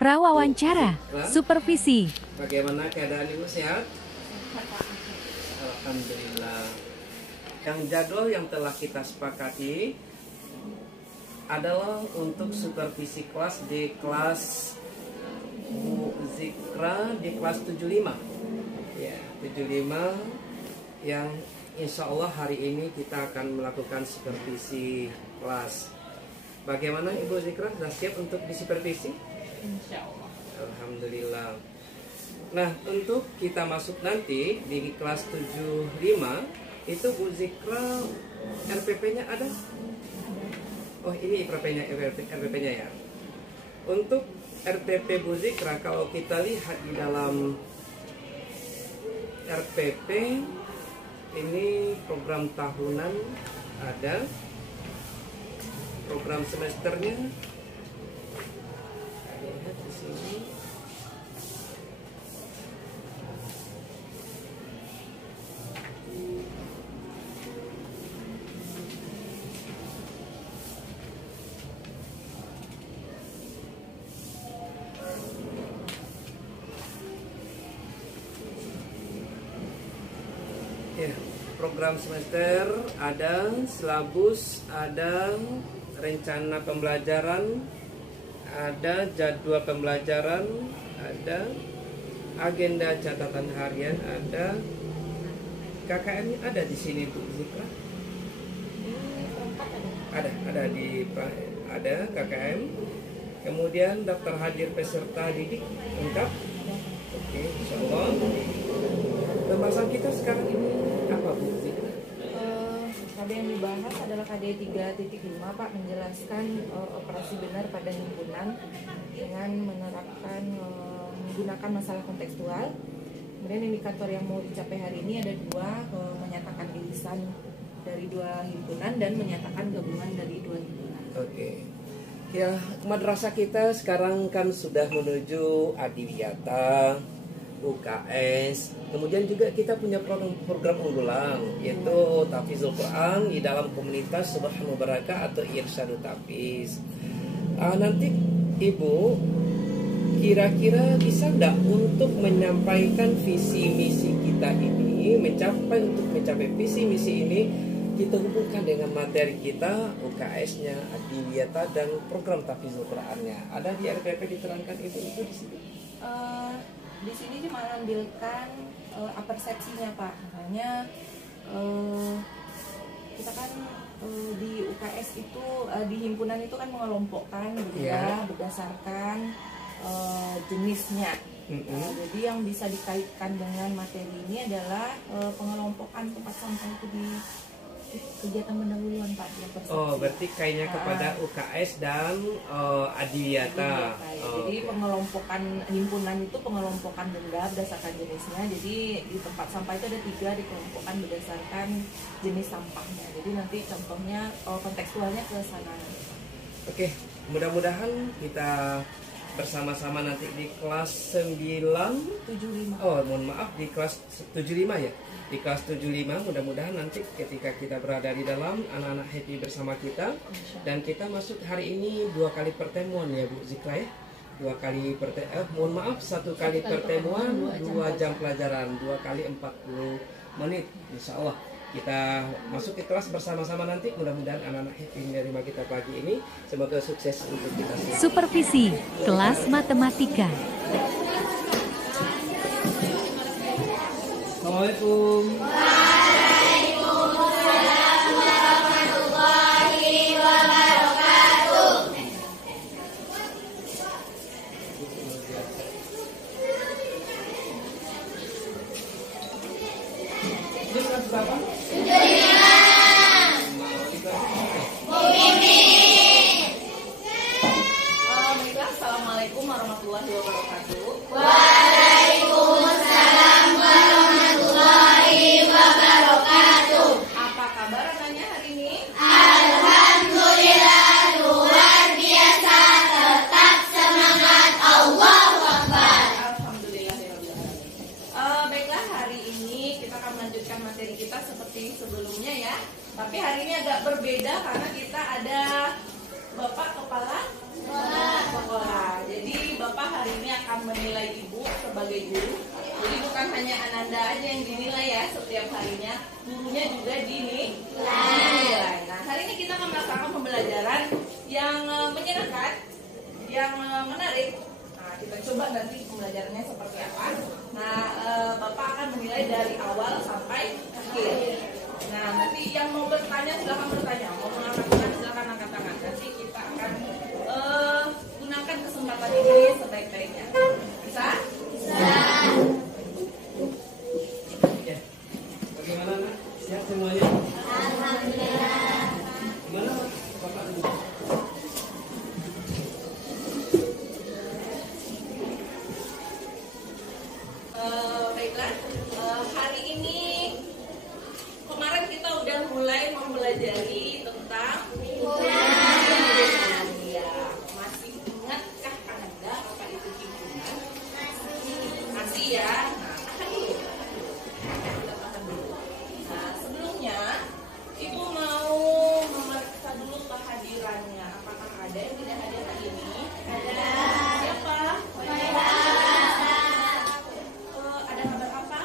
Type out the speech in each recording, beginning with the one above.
Prawawancara, supervisi. Bagaimana keadaan Ibu, sehat? Alhamdulillah. Yang jadwal yang telah kita sepakati adalah untuk supervisi kelas di kelas Bu Zikra di kelas 75. Ya, 75 yang insya Allah hari ini kita akan melakukan supervisi kelas. Bagaimana Ibu Zikra, sudah siap untuk disupervisi? Insya Allah. Alhamdulillah. Nah, untuk kita masuk nanti di kelas 75 itu Bu Zikra RPP-nya ada? Oh, ini RPP-nya ya. Untuk RPP Bu Zikra, kalau kita lihat di dalam RPP ini program tahunan ada, program semesternya lihat di sini. Ya, program semester ada, silabus ada, rencana pembelajaran ada, jadwal pembelajaran ada, agenda catatan harian ada, KKM-nya ada di sini Bu Zikra. Ada KKM. Kemudian daftar hadir peserta didik lengkap. Oke, insya Allah. Pembahasan kita sekarang ini apa Bu Zikra? KD yang dibahas adalah KD 3.5 Pak, menjelaskan operasi benar pada himpunan dengan menerapkan menggunakan masalah kontekstual. Kemudian indikator yang mau dicapai hari ini ada dua, menyatakan irisan dari dua himpunan dan menyatakan gabungan dari dua himpunan. Oke. Ya, madrasah kita sekarang kan sudah menuju adiwiyata, UKS, kemudian juga kita punya program unggulan yaitu Tahfizul Quran di dalam komunitas Subhanul Barakah atau Irsyadut Tahfiz. Nanti Ibu kira-kira bisa enggak untuk menyampaikan visi misi kita ini, mencapai visi misi ini kita hubungkan dengan materi kita, UKS-nya, adiwiyata dan program Tahfizul Quran-nya. Ada di RPP diterangkan itu di sini? Di sini cuma mengambilkan persepsinya Pak. Misalnya kita kan di UKS itu di himpunan itu kan mengelompokkan gitu ya, berdasarkan jenisnya. Jadi yang bisa dikaitkan dengan materi ini adalah pengelompokan tempat sampah itu di kegiatan pendahuluan Pak. Oh, berarti kayaknya kepada UKS dan adiwiyata. Jadi pengelompokan himpunan itu pengelompokan denda berdasarkan jenisnya. Jadi di tempat sampah itu ada 3 dikelompokkan berdasarkan jenis sampahnya. Jadi nanti contohnya kontekstualnya ke sana. Oke, mudah-mudahan kita bersama-sama nanti di kelas 75. Oh, mohon maaf, di kelas 75 ya. Di kelas 75 mudah-mudahan nanti ketika kita berada di dalam, anak-anak happy bersama kita. Dan kita masuk hari ini 2 kali pertemuan ya Bu Zikra ya. 2 kali mohon maaf, 1 kali pertemuan, 2 jam pelajaran, 2 kali 40 menit. Insya Allah kita masuk ke kelas bersama-sama nanti. Mudah-mudahan anak-anak happy menerima kita pagi ini. Semoga sukses untuk kita semua. Supervisi, kelas matematika. Assalamualaikum. Waalaikumsalam warahmatullahi wabarakatuh. Ini kelas berapa? Baiklah, assalamualaikum warahmatullahi wabarakatuh. Waalaikumsalam warahmatullahi wabarakatuh. Apa kabar anaknya hari ini? Alhamdulillah luar biasa, tetap semangat, Allahu Akbar. Alhamdulillah ya Rabbil Alamin. Baiklah, hari ini kita akan melanjutkan materi kita seperti sebelumnya ya. Tapi hari ini agak berbeda karena kita ada Bapak Kepala sekolah. Jadi Bapak hari ini akan menilai Ibu sebagai guru. Jadi bukan hanya Ananda aja yang dinilai ya setiap harinya, gurunya juga dinilai. Nah, hari ini kita akan melaksanakan pembelajaran yang menyenangkan, yang menarik. Nah, kita coba nanti pembelajarannya seperti apa. Nah, Bapak akan menilai dari awal sampai akhir. Nah, nanti yang mau bertanya silakan bertanya, mau mengangkat tangan silakan angkat tangan. Nanti kita akan gunakan kesempatan ini sebaik-baiknya. Bisa? Bisa. Ya. Bagaimana, Nak? Siap semuanya? Alhamdulillah. Gimana, Bapak Ibu? Baiklah, hari ini kemarin kita udah mulai mempelajari tentang himpunan. Ya, masih ingatkah Anda apa itu himpunan? Masih ya. Nah, tahan dulu. Kita tahan dulu. Nah, sebelumnya Ibu mau memeriksa dulu kehadirannya. Apakah ada yang tidak hadir hari ini? Ada. Siapa? Ada kabar apa?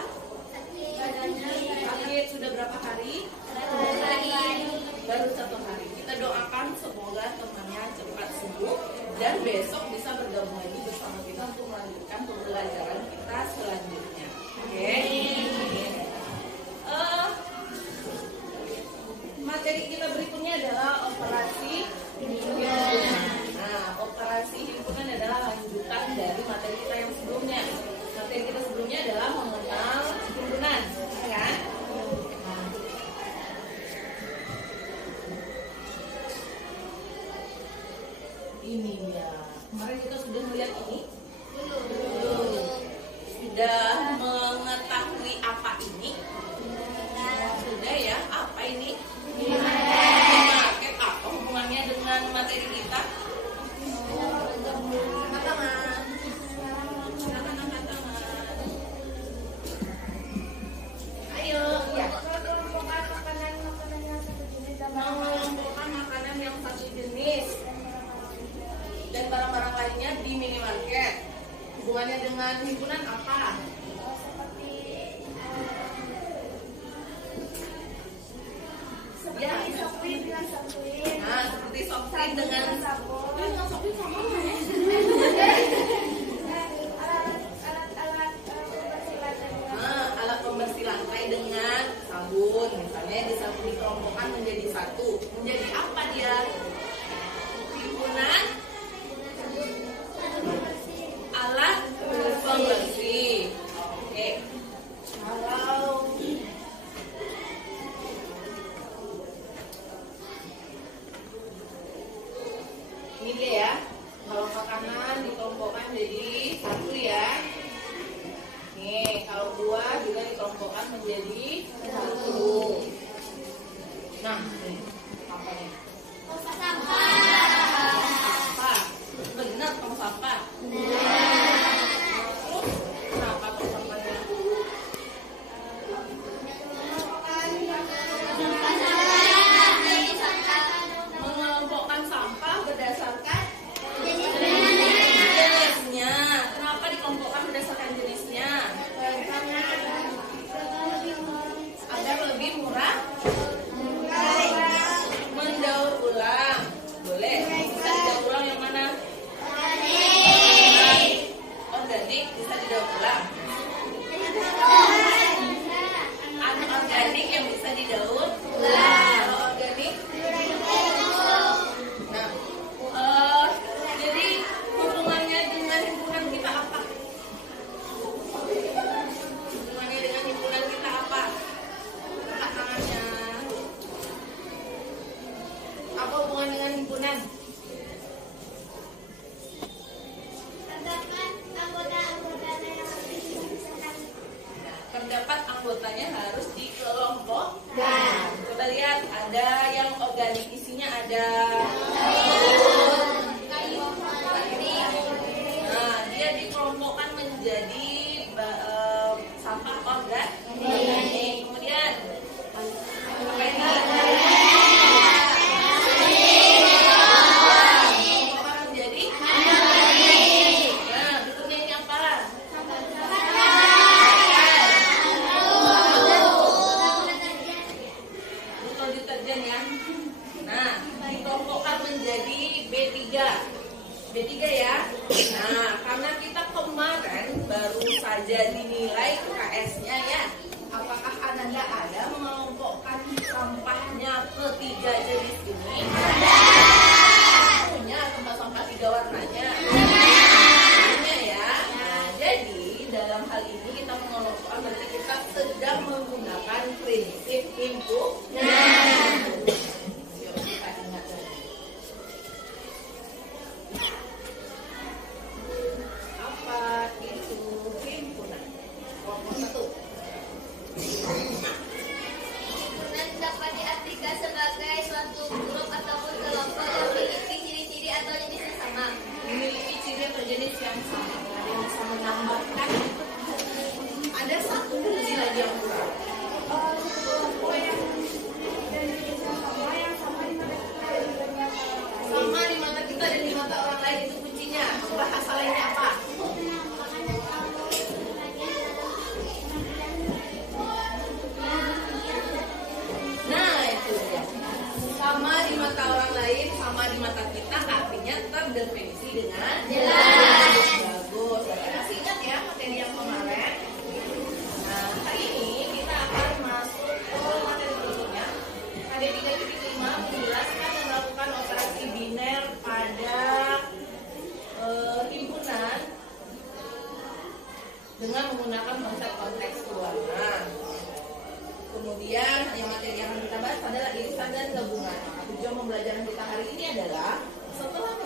Sakit sudah berapa hari? Baru 1 hari. Kita doakan semoga temannya cepat sembuh dan besok bisa bergabung lagi bersama kita untuk melanjutkan pembelajaran kita selanjutnya. Oke? Materi kita berikutnya adalah operasi himpunan. Nah, operasi himpunan adalah lanjutan dari materi kita yang sebelumnya. Materi kita sebelumnya adalah mengenal himpunan, kan? Ini ya. Kemarin kita sudah melihat ini. Belum. Sudah mengetahui apa ini? Sudah ya. Apa ini? Market. Apa hubungannya dengan materi kita? Angkat tangan. Silakan angkat tangan. Ayo, ya. Mengelompokkan makanan yang satu jenis dan barang-barang lainnya di minimarket. Hubungannya dengan himpunan apa? Ya, nah, seperti sopin dengan sabun. Sopin sama alat pembersih lantai dengan sabun. Misalnya dikelompokkan menjadi satu. Menjadi apa dia? Himpunan alat pembersih. Oke. Kalau ini dia ya. Kalau makanan dikelompokkan jadi satu ya. Nih, kalau buah juga dikelompokkan menjadi satu. Nah, ini apa nih? Sampah. Benar tong sampah. Terus kenapa tong sampahnya? Mengelompokkan sampah berdasarkan jenisnya. Kenapa dikelompokkan berdasarkan jenisnya? Agar lebih murah. Mendaur ulang. Boleh. Bisa didaur ulang yang mana? Organik bisa didaur ulang. Anorganik yang bisa didaur ulang. Kalau organik, nah, jadi hubungannya dengan himpunan kita apa? Hubungannya dengan himpunan kita apa? Angkat tangannya. Apa hubungan dengan himpunan? Terdapat anggotanya harus dikelompokkan. Coba lihat, ada yang organik, isinya ada. Nah, dia dikelompokkan menjadi sampah organik. Kemudian apa ini? Dikelompokkan menjadi dengan menggunakan konsep kontekstual. Nah, kemudian yang materi yang akan kita bahas adalah irisan dan gabungan. Tujuan pembelajaran kita hari ini adalah setelah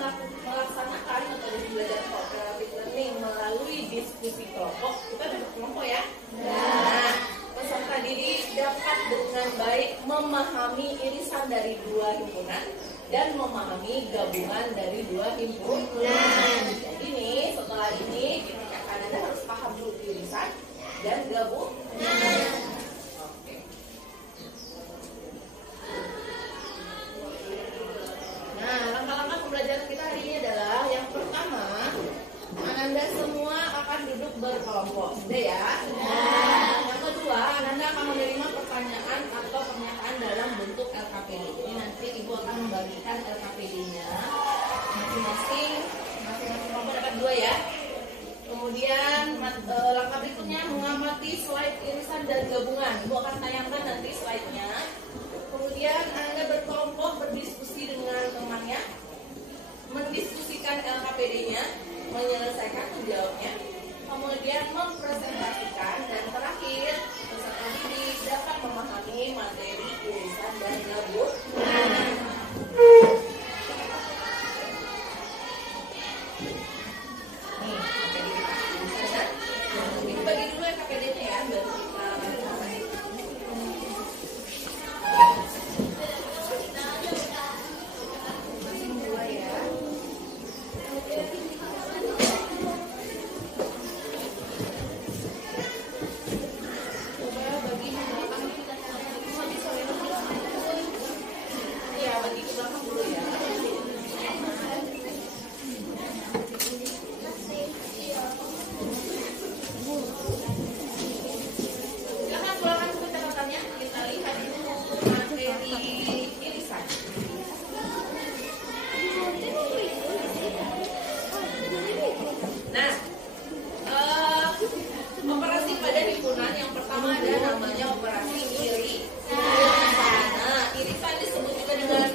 melaksanakan metode belajar cooperative learning melalui diskusi kelompok, kita duduk kelompok ya. Nah, peserta didik dapat dengan baik memahami irisan dari dua himpunan dan memahami gabungan dari dua himpunan. Jadi nih, setelah ini Anda harus paham dulu irisan dan gabungan. Oke. Nah, langkah-langkah pembelajaran kita hari ini adalah yang pertama, Ananda semua akan duduk berkelompok, sudah ya? Yang kedua, Ananda akan menerima pertanyaan atau pernyataan dalam bentuk LKPD. Ini nanti Ibu akan membagikan LKPD-nya. Masing-masing kelompok dapat 2 ya. Kemudian langkah berikutnya mengamati slide irisan dan gabungan. Ibu akan tayangkan nanti slide-nya. Kemudian Anda berkelompok berdiskusi dengan temannya, mendiskusikan LKPD-nya, menyelesaikan menjawabnya, kemudian mempresentasikan, dan terakhir peserta didik dapat memahami materi irisan dan gabungan. Bagi dulu LKPD-nya ya, baru kita masing dua ya. Coba bagi ke belakang. Iya, bagi ke belakang dulu ya. Silahkan keluarkan buku catatannya. Kita lihat dulu materi irisan. Nah, operasi pada himpunan yang pertama ada namanya operasi irisan. Nah, irisan disebut juga dengan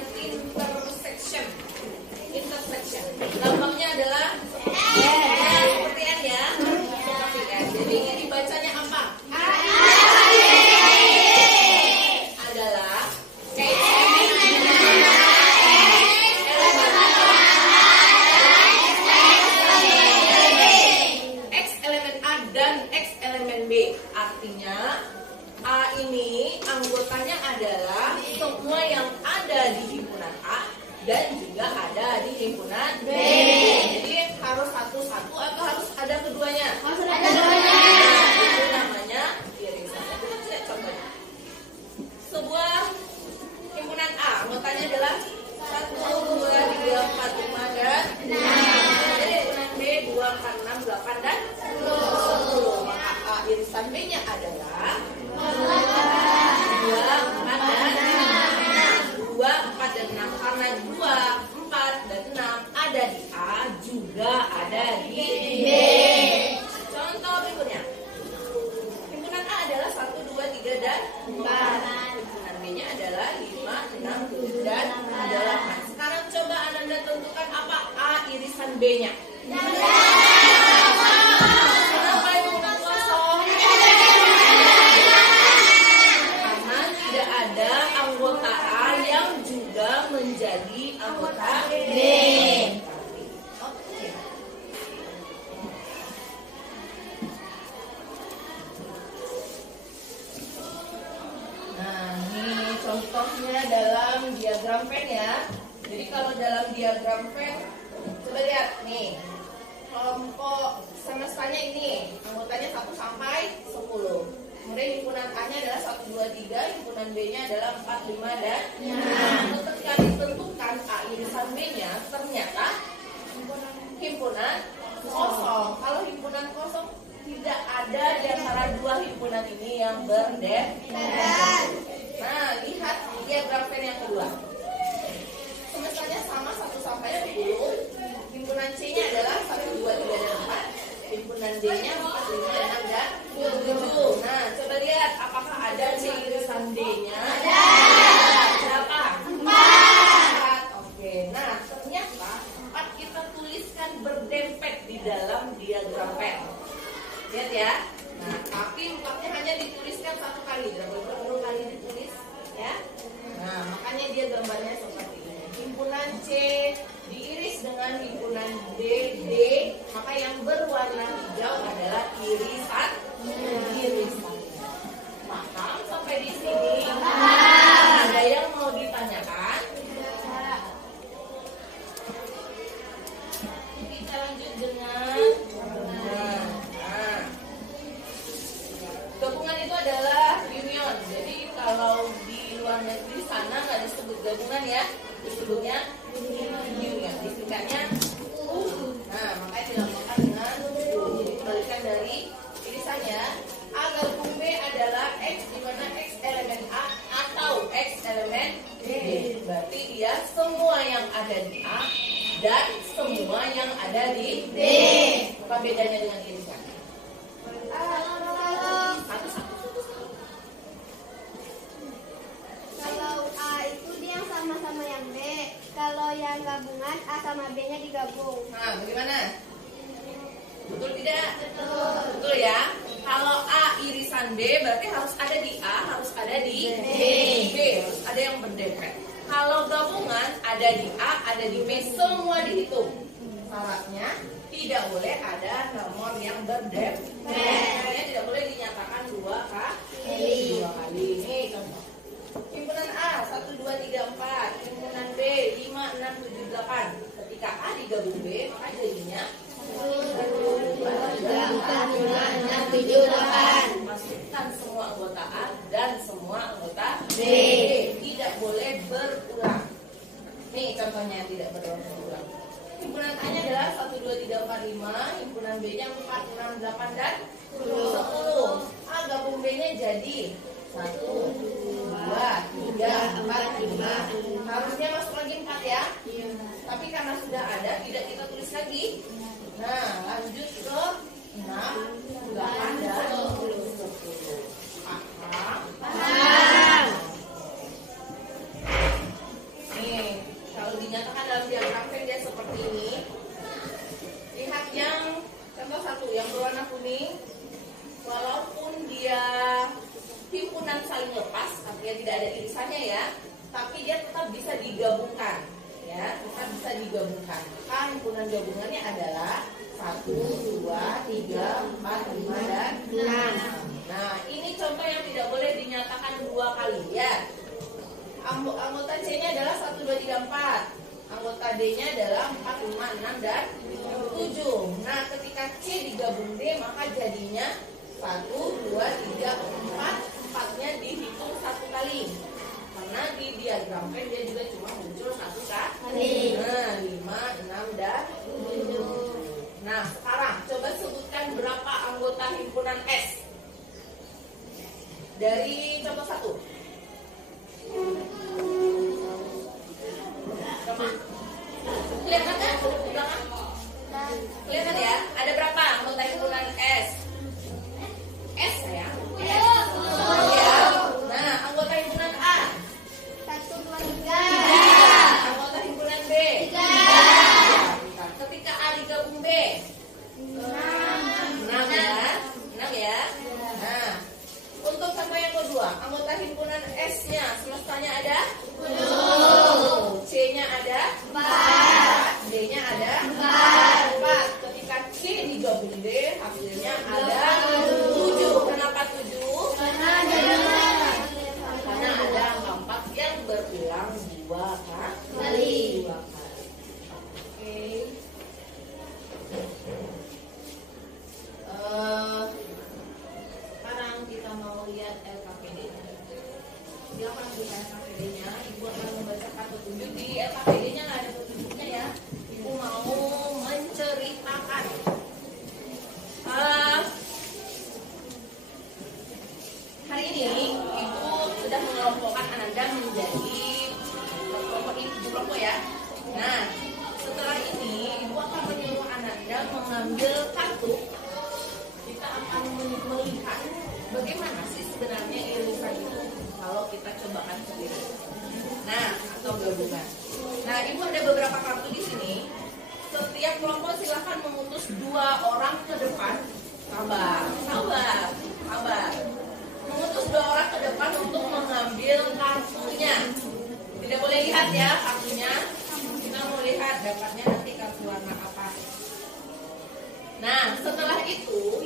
intersection. Lambangnya adalah seperti N ya. Seperti N. Jadi ini dibacanya apa? Adalah X elemen A dan X elemen B. Artinya A ini anggotanya adalah semua yang ada di himpunan A dan juga ada di himpunan B. Jadi harus satu-satu atau harus ada keduanya? Harus ada keduanya. Itu namanya irisan. Kita lihat contohnya. Sebuah himpunan A, anggotanya adalah 1, 2, 3, 4, 5, dan 6. Jadi himpunan B 2, 4, 6, 8, dan 10. Maka A irisan B-nya adalah 2, 4, dan 6. 2, 4, dan 6. Karena 2, 4, dan 6 ada di A, juga ada di B. Contoh berikutnya. Himpunan A adalah 1, 2, 3, dan 4. Himpunan B-nya adalah 5, 6, 7, dan 8. Sekarang coba Ananda tentukan apa A irisan B-nya. Kenapa himpunan kosong? Karena tidak ada anggota A yang juga menjadi anggota B. Oke. Nah, ini contohnya dalam diagram Venn ya. Jadi kalau dalam diagram Venn, coba lihat nih. Kelompok semestanya ini, anggotanya 1 sampai 10. Kemudian himpunan A-nya adalah 1, 2, 3, himpunan B-nya adalah 4, 5, dan 6. Ketika ditentukan A irisan B-nya, ternyata himpunan kosong. Kalau himpunan kosong, tidak ada di antara dua himpunan ini yang berderet. Nah, lihat diagram Venn yang kedua. Semestanya sama 1 sampai 10. Himpunan C-nya adalah 1, 2, 3, dan 4. Himpunan D-nya 4, 5, 6, dan 7. Nah, coba lihat apakah ada C irisan D-nya? Ada. Berapa? 4. Oke. Nah, ternyata 4 kita tuliskan berdempet di dalam diagram Venn. Lihat ya. Nah, tapi 4-nya hanya dituliskan 1 kali, tidak boleh berulang kali ditulis, ya. Nah, makanya dia gambarnya seperti ini. Himpunan C diiris dengan himpunan D, maka yang berwarna hijau adalah irisan. Paham sampai di sini? Ada yang mau ditanyakan? Kita lanjut dengan gabungan itu adalah union. Jadi kalau di luar negeri sana nggak disebut gabungan ya, disebutnya union. Disingkatnya U. Nah, makanya dilambangkan dengan U. Jadi kebalikan dari irisannya. A gabung B adalah X, di mana X elemen A atau X elemen B. Berarti dia semua yang ada di A dan semua yang ada di B. Apa bedanya dengan irisan? Kalau A itu dia yang sama-sama yang B. Kalau yang gabungan A sama B-nya digabung. Nah, bagaimana? Betul tidak? Betul ya. Kalau A irisan B berarti harus ada di A, harus ada di B, harus ada yang berdempet. Kalau gabungan ada di A, ada di B, semua dihitung. Syaratnya tidak boleh ada nomor yang berdempet. Makanya tidak boleh dinyatakan 2 kali. Ini contoh. Himpunan A 1, 2, 3, 4. Himpunan B 5, 6, 7, 8. Ketika A digabung B, maka jadinya 1, 2, 3, 4, 5, 6, 7, 8. Masukkan semua anggota A dan semua anggota B. Tidak boleh berulang. Nih contohnya yang tidak berulang. Himpunan A-nya adalah 1, 2, 3, 4, 5. Himpunan B-nya 4, 6, 8, dan 10. A gabung B-nya jadi 1, 2, 3, 4, 5. Harusnya masuk lagi 4 ya. Tapi karena sudah ada, tidak kita tulis lagi. Nah, lanjut ke 6, 8, dan 10. Paham? Nih, kalau dinyatakan dalam diagram dia seperti ini. Lihat yang contoh 1, yang berwarna kuning. Walaupun dia himpunan saling lepas, artinya tidak ada irisannya ya, tapi dia tetap bisa digabungkan. Ya, tetap bisa digabungkan. Maka himpunan gabungannya adalah 1, 2, 3, 4, 5, dan 6. Nah, ini contoh yang tidak boleh dinyatakan 2 kali ya. Anggota C-nya adalah 1, 2, 3, 4. Anggota D-nya adalah 4, 5, 6, dan 7. Nah, ketika C digabung D, maka jadinya 1, 2, 3, 4. 4-nya dihitung 1 kali. Karena di diagram pen dia juga cuma muncul 1 kali. Nah, 5, 6, dan 7. Nah, sekarang coba sebutkan berapa anggota himpunan S. Dari contoh 1. Berapa? Kelihatan kan? Di belakang? Kelihatan ya? Ada berapa anggota himpunan S? S sayang. S. Ya. Nah, anggota himpunan A. 1, 2, 3. Anggota himpunan B. 3. Ketika A digabung B. 6 ya. 6 ya. Nah, untuk contoh yang kedua, anggota himpunan S-nya semestanya ada 10. C-nya ada 4. D-nya ada 4. Ketika C digabung D, hasilnya ada 7. Kenapa 7? Karena ada angka 4 yang berulang 2 kali. Oke. Sekarang kita mau lihat LKPD. Silakan buka LKPD-nya. Ibu akan membacakan petunjuk di LKPD-nya, nggak ada petunjuknya ya. Ibu mau menceritakan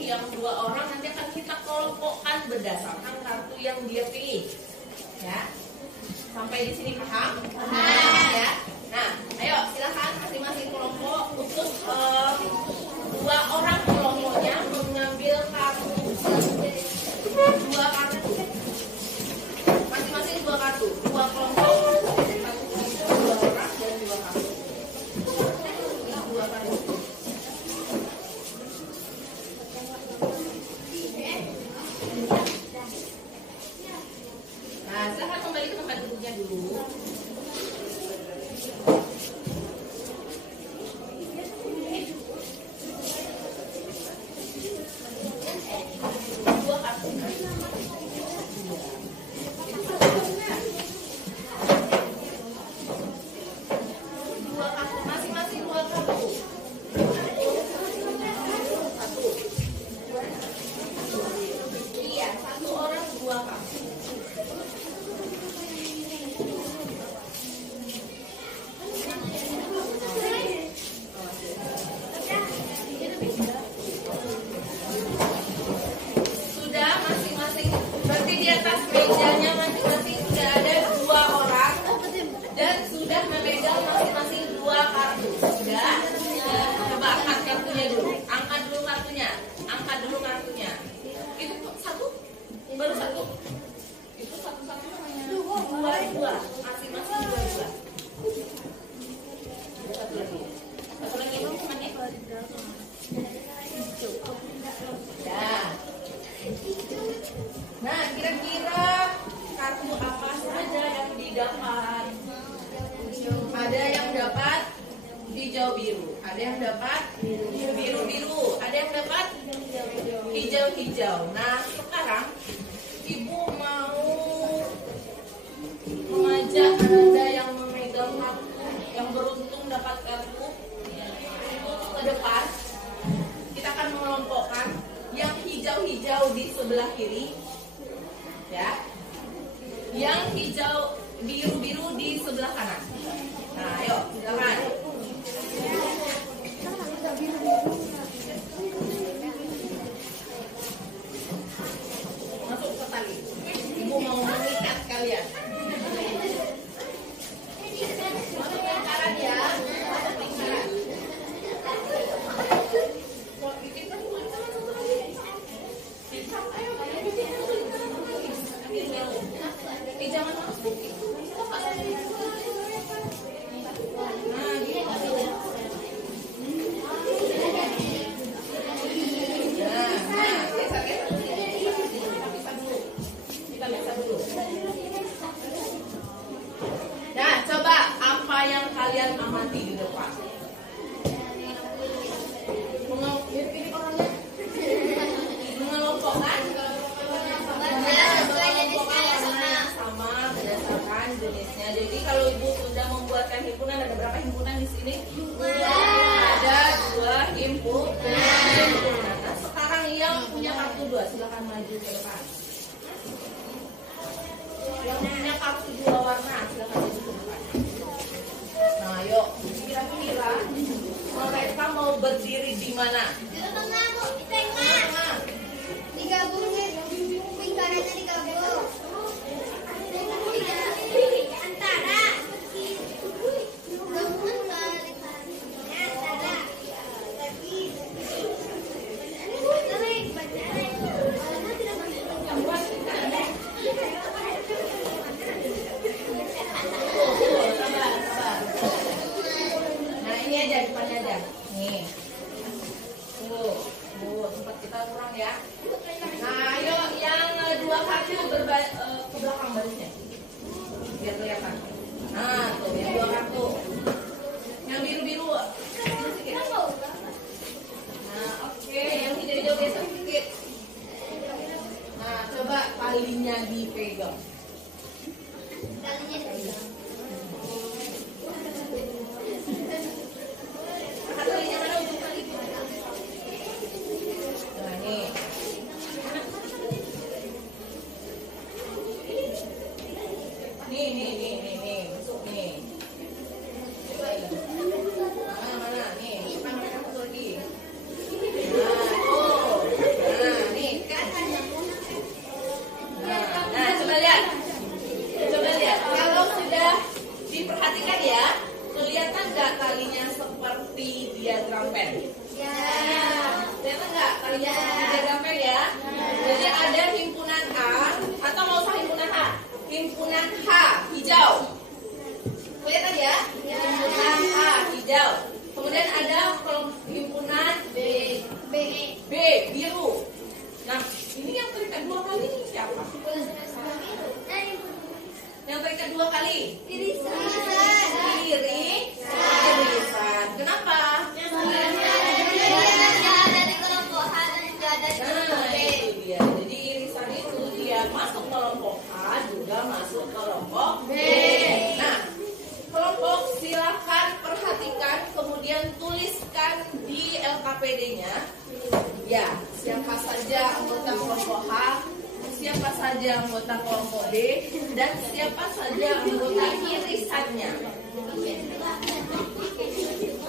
yang 2 orang nanti akan kita kelompokkan berdasarkan kartu yang dia pilih. Ya. Sampai di sini paham? Paham ya. Nah, ayo silakan masing-masing kelompok untuk 2 orang kelompoknya mengambil kartu. 2 kartu. Masing-masing 2 kartu. 2 kelompok. 2 orang dan 2 kartu. 2 kartu. Nah, silakan kembali ke tempat duduknya dulu. Masing-masing 2 kartu. Iya, 1 orang 2 kartu. Sudah masing-masing, berarti di atas mejanya masing-masing sudah ada 2 orang dan sudah memegang masing-masing 2 kartu. Sudah? Coba angkat kartunya dulu. Angkat dulu kartunya. Angkat dulu kartunya. Itu 1? Baru 1? Itu 1-1 namanya 2-2. Masing-masing 2-2. Satu lagi. Satu lagi temannya. Nah, kira-kira kartu apa saja yang didapat? Ada yang dapat hijau biru, ada yang dapat biru-biru, ada yang dapat hijau-hijau. Nah, sekarang Ibu mau mengajak Anda yang memegang kartu, yang beruntung dapat kartu ke depan. Kita akan mengelompokkan yang hijau-hijau di sebelah kiri, ya. Yang hijau biru-biru di sebelah kanan. Nah, ayo, silakan. Masuk ke tali. Ibu mau mengikat kalian. Masuk lingkaran ya. Masuk lingkaran. Jangan masuk. Nah, gini. Kita dulu. Nah, coba apa yang kalian amati di depan? Mengelompokkan sama berdasarkan jenisnya. Jadi kalau Ibu sudah membuatkan himpunan, ada berapa himpunan di sini? Ada 2 himpunan. Nah, sekarang yang punya kartu 2 silakan maju ke depan. Yang punya kartu 2 warna silakan maju ke depan. Nah, yuk kira-kira mereka mau berdiri di mana? Di tengah, Bu. Di tengah. Digabungnya, lingkarannya digabung. Antara. Gabungan ke lingkarannya antara. Lagi. Nah, ini aja depannya aja. Nih. Tuh, tempat kita kurang ya. Nah, ayo yang 2 kartu ke belakang barisnya. Biar kelihatan. Nah, tuh yang 2 kartu. Yang biru-biru. Sedikit. Nah, oke, yang hijau-hijau geser sedikit. Nah, coba talinya dipegang. Talinya dipegang. Talinya mana ujung tali? Nah, nih. Nih, masuk nih. Mana, nih, kan mereka masuk lagi. Nah, tuh. Didiagramkan ya. Jadi ada himpunan A atau mau usah himpunan H? Himpunan H hijau. Kelihatan ya? Himpunan A hijau. Kemudian ada himpunan B biru. Nah, ini yang terikat 2 kali ini siapa? Yang terikat 2 kali? Irisan. Kenapa? Nah, itu dia. Jadi irisan itu dia masuk kelompok A juga masuk kelompok B. Nah, kelompok silakan perhatikan kemudian tuliskan di LKPD-nya. Ya, siapa saja anggota kelompok H, siapa saja anggota kelompok B, dan siapa saja anggota irisannya.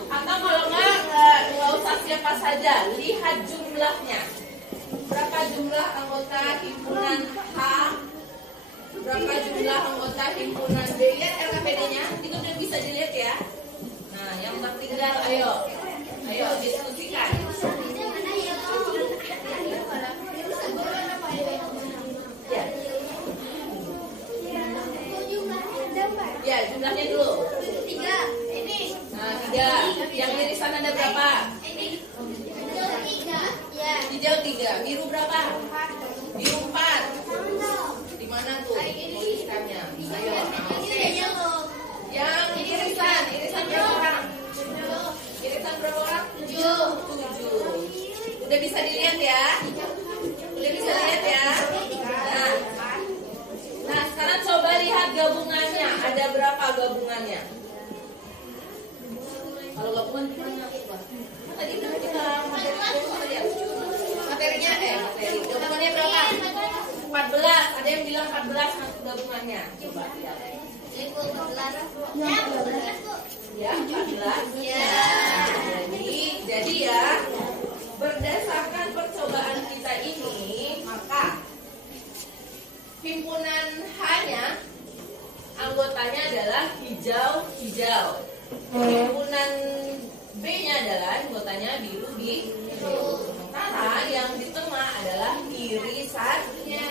Atau kalau nggak usah siapa saja, lihat jumlahnya. Berapa jumlah anggota himpunan H, berapa jumlah anggota himpunan B. Lihat LKPD-nya, itu udah bisa dilihat ya. Nah, yang tertinggal, ayo diskusikan. Ya, jumlahnya dulu. 3. Ini. Nah, 3. Yang irisan ada berapa? Ini. Hijau 3. Ya. Hijau 3. Biru berapa? Biru 4. Di mana tuh? Tuliskannya. Ayo. Yang irisan berapa orang? Irisan berapa orang? 7. Udah bisa dilihat ya? Udah bisa dilihat ya? Nah, sekarang coba lihat gabungannya. Ada berapa gabungannya? Kalau gabungan gimana? Tadi kan kita materinya gabungannya berapa? 14. Ada yang bilang 14 gabungannya. Coba lihat. Ya, 14. Ya. Jadi ya, berdasarkan percobaan kita ini, maka himpunan H-nya anggotanya adalah hijau-hijau. Himpunan B-nya adalah anggotanya biru-biru. Sementara yang di tengah adalah irisannya.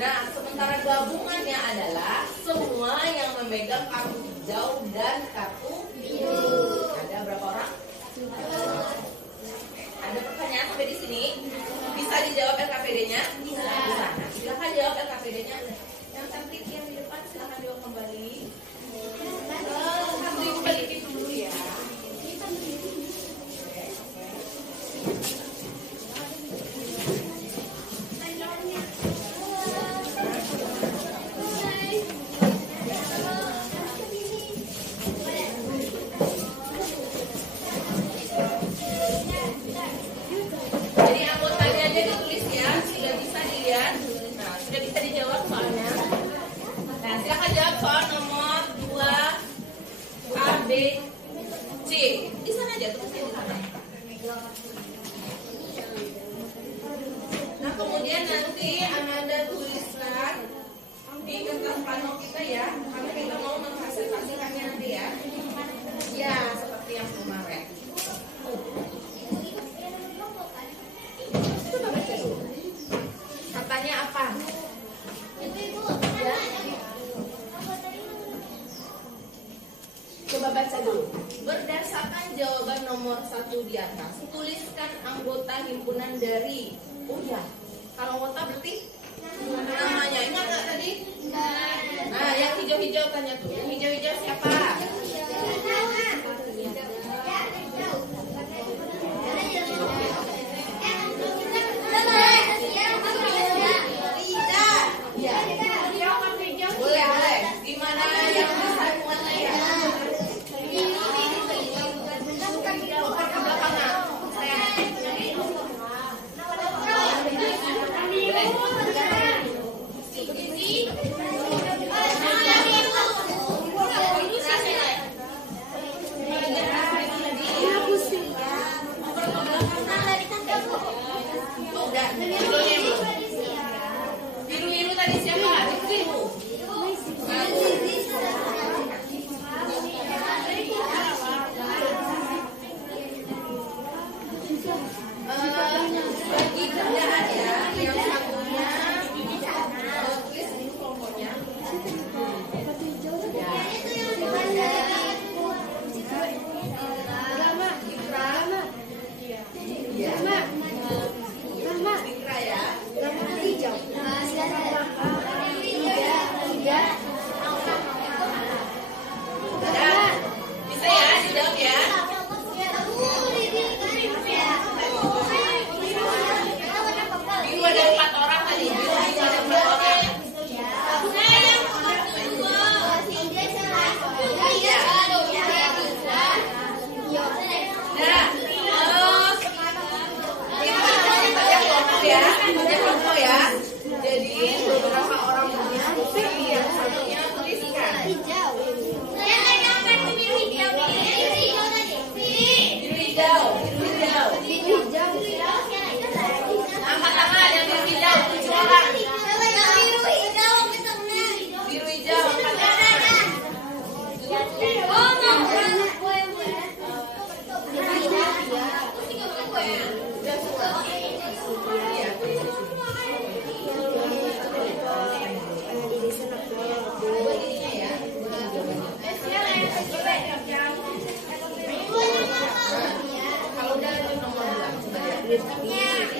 Nah, sementara gabungannya adalah semua yang memegang kartu hijau dan kartu biru. Ada berapa orang? Ada pertanyaan sampai di sini? Bisa dijawab LKPD-nya? Bisa. Nah, silakan jawab LKPD-nya. Yang cantik yang di depan silakan jawab kembali. Ibu balikin dulu ya. Jadi anggotanya aja ditulis ya, sudah bisa dilihat. Nah, sudah bisa dijawab soalnya. Nah, silakan jawab soal nomor 2 A, B, C. Di sana aja, tulisnya di sana. Nah, kemudian nanti Ananda tuliskan di kertas pano kita ya, karena kita mau menghasilkannya nanti ya. Ya, seperti yang kemarin. Katanya apa? Ya. Coba baca dulu. Berdasarkan jawaban nomor 1 di atas, tuliskan anggota himpunan dari. Oh ya, kalau anggota berarti namanya. Ingat nggak tadi? Nah, yang hijau-hijau tanya tuh. Yang hijau-hijau siapa? Boleh. Gimana yang bisa muatnya ya? bagi kerjaan ya, yang satunya tulis ini kelompoknya.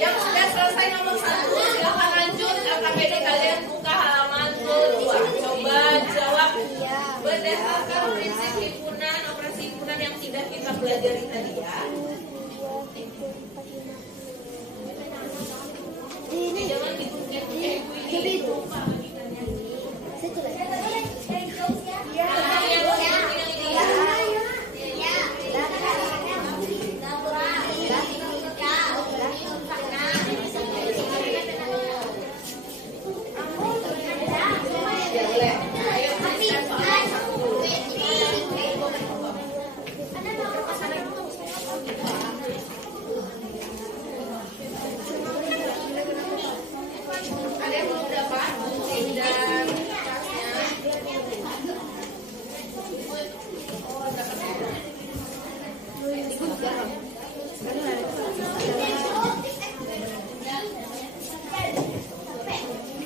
Yang sudah selesai nomor 1 silahkan lanjut. KKBD kalian buka halaman kedua. Coba jawab berdasarkan prinsip himpunan, operasi himpunan yang sudah kita pelajari tadi ya. Jangan itu.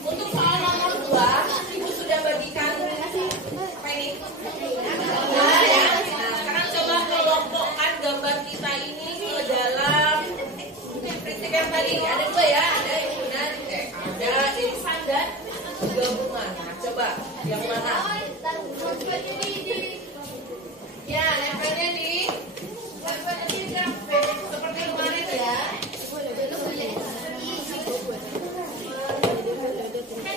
Untuk soal nomor 2, Ibu sudah bagikan apa ini? Nah, ya. Nah, sekarang coba kelompokkan gambar kita ini ke dalam prinsip yang tadi. Ada 2 ya, ada himpunan, ada irisan dan gabungan. Nah, coba yang mana? Ya, nempelnya di seperti kemarin ya.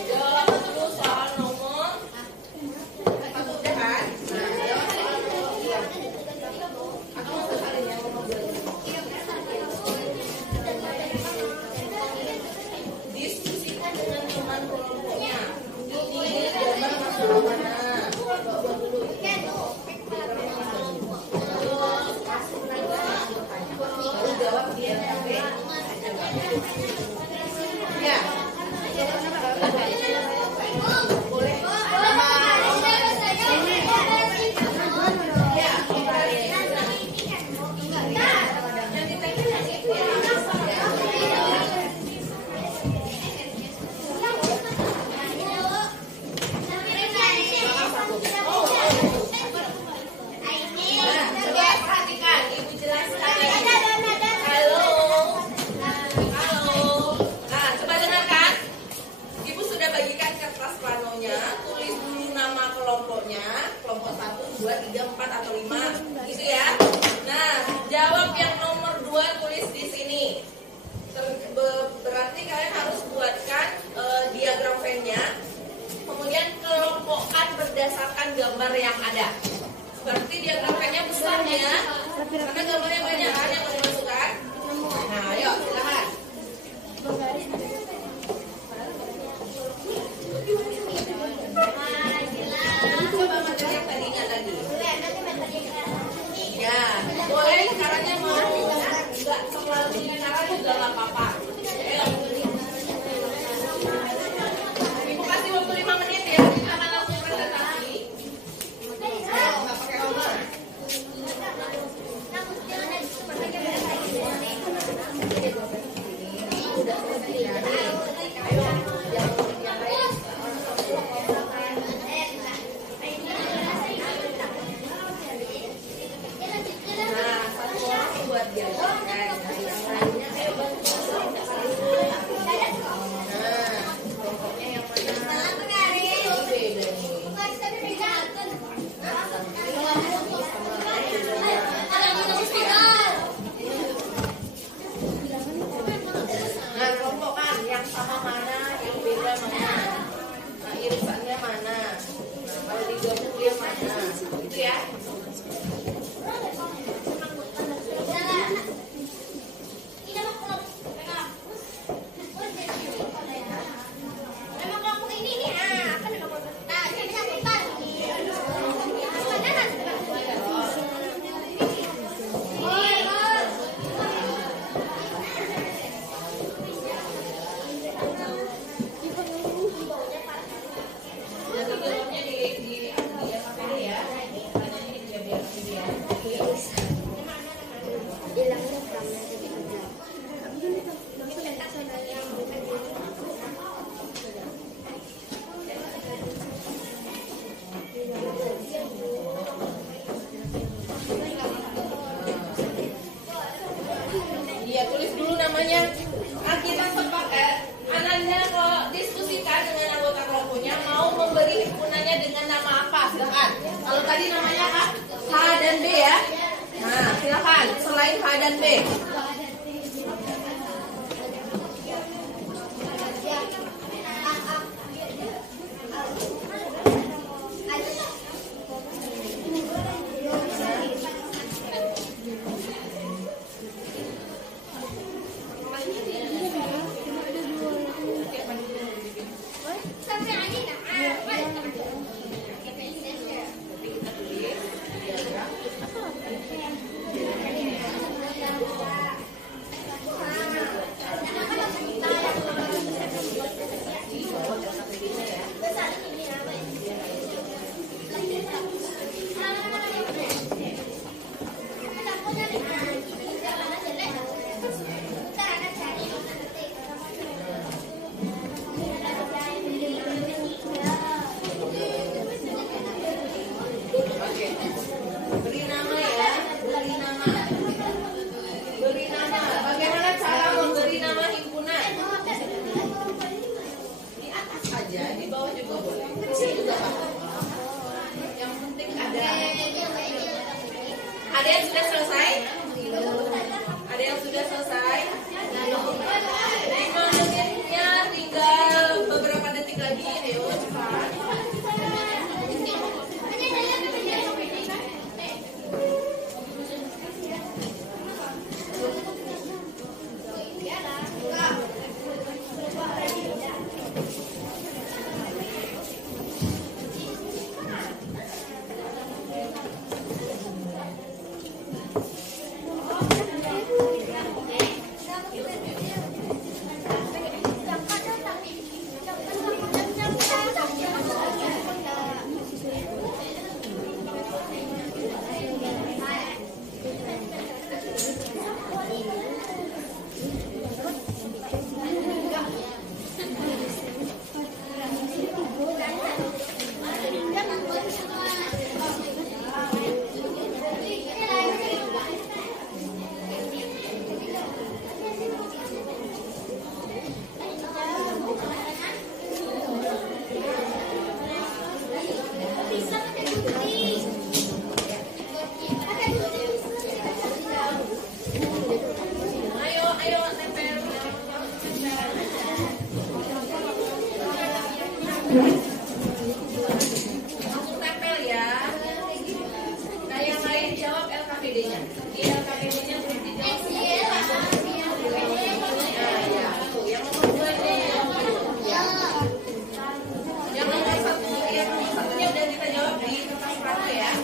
Jawab dulu soal nomor 1 udah kan? Nah, jawab soal nomor 2. Aku mau sekali yang nomor 2. Diskusikan dengan teman kelompoknya. Ini gambar masalah mana? Bawa dulu. Jawab dia sampai. Ya. Boleh. Kelompok 1, 2, 3, 4 atau 5 gitu ya. Nah, jawab yang nomor 2 tulis di sini. Berarti kalian harus buatkan diagram Venn-nya. Kemudian kelompokkan berdasarkan gambar yang ada. Berarti diagram Venn-nya besar ya. Karena gambarnya banyak kan yang mau dimasukkan. Nah, ayo silakan. Coba materi yang tadi ingat lagi. Ya, boleh caranya mau nggak selalu cara juga nggak apa-apa. Ibu kasih waktu 5 menit ya, kita akan langsung presentasi. Nggak pakai nomor. sama mana, yang beda mana, nah irisannya mana, nah kalau digabung dia mana, gitu ya. Iya, tulis dulu namanya. Kita sepakat, Ananda kalau diskusikan dengan anggota kelompoknya mau memberi himpunannya dengan nama apa, silakan. Kalau tadi namanya apa? H dan B ya. Nah, silakan selain H dan B. Beri nama ya, beri nama. Beri nama. Bagaimana cara memberi nama himpunan? Di atas aja, di bawah juga boleh. Juga apa? Yang penting ada. Ada yang sudah selesai? Ada yang sudah selesai? 5 menitnya tinggal beberapa detik lagi. Ayo cepat. Langsung tempel ya. Nah yang lain jawab LKPD-nya. Di LKPD-nya belum dijawab. Nah ya, tuh yang nomor 2 ini ya. Yang nomor 1, yang nomor 1-nya udah kita jawab di kertas prano ya.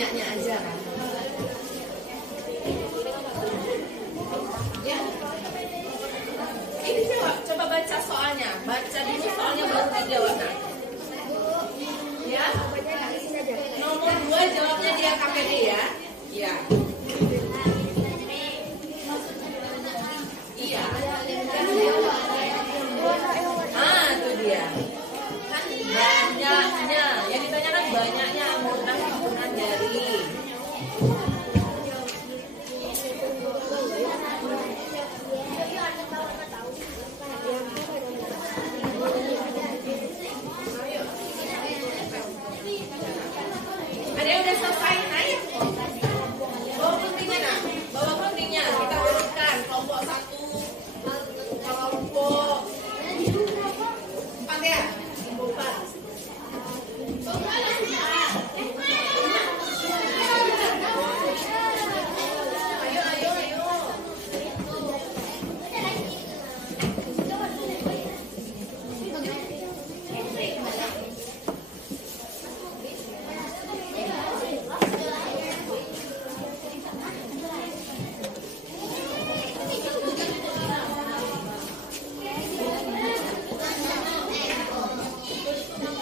banyaknya aja kan. Ya. Ini jawab, coba baca soalnya. Baca dulu soalnya baru dijawab. Nah. Ya. Nomor 2 jawabnya dia KPD ya. Iya. Iya. Ah, itu dia. Banyaknya. Yang ditanyakan banyaknya anggota himpunan dari. Ada yang udah selesai, naik. Bawa pentingnya, nak. Bawa pentingnya. Kita urutkan kelompok 1, kelompok 4 ya. Kelompok 4. Ayo, ayo, ayo.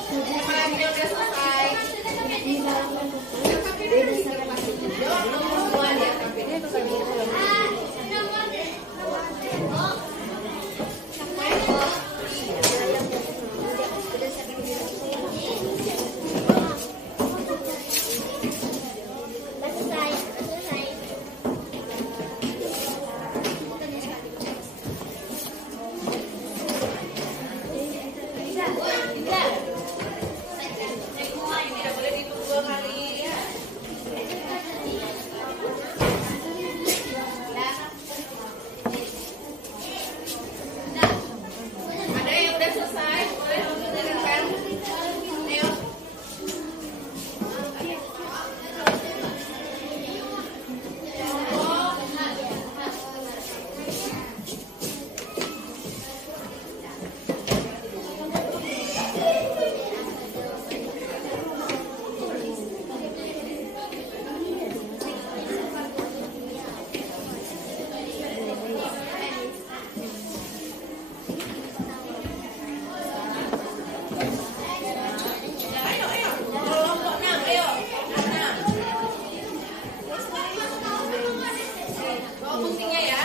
Siapa lagi yang udah selesai? Jawab nomor 2 ya, KPD itu kan gitu. Tidak boleh dihitung 2 kali ya. Ada yang udah selesai? Boleh langsung dengarkan. Ayo. Ayo, ayo. Kelompok 6, ayo. 6. Bawa pentingnya ya.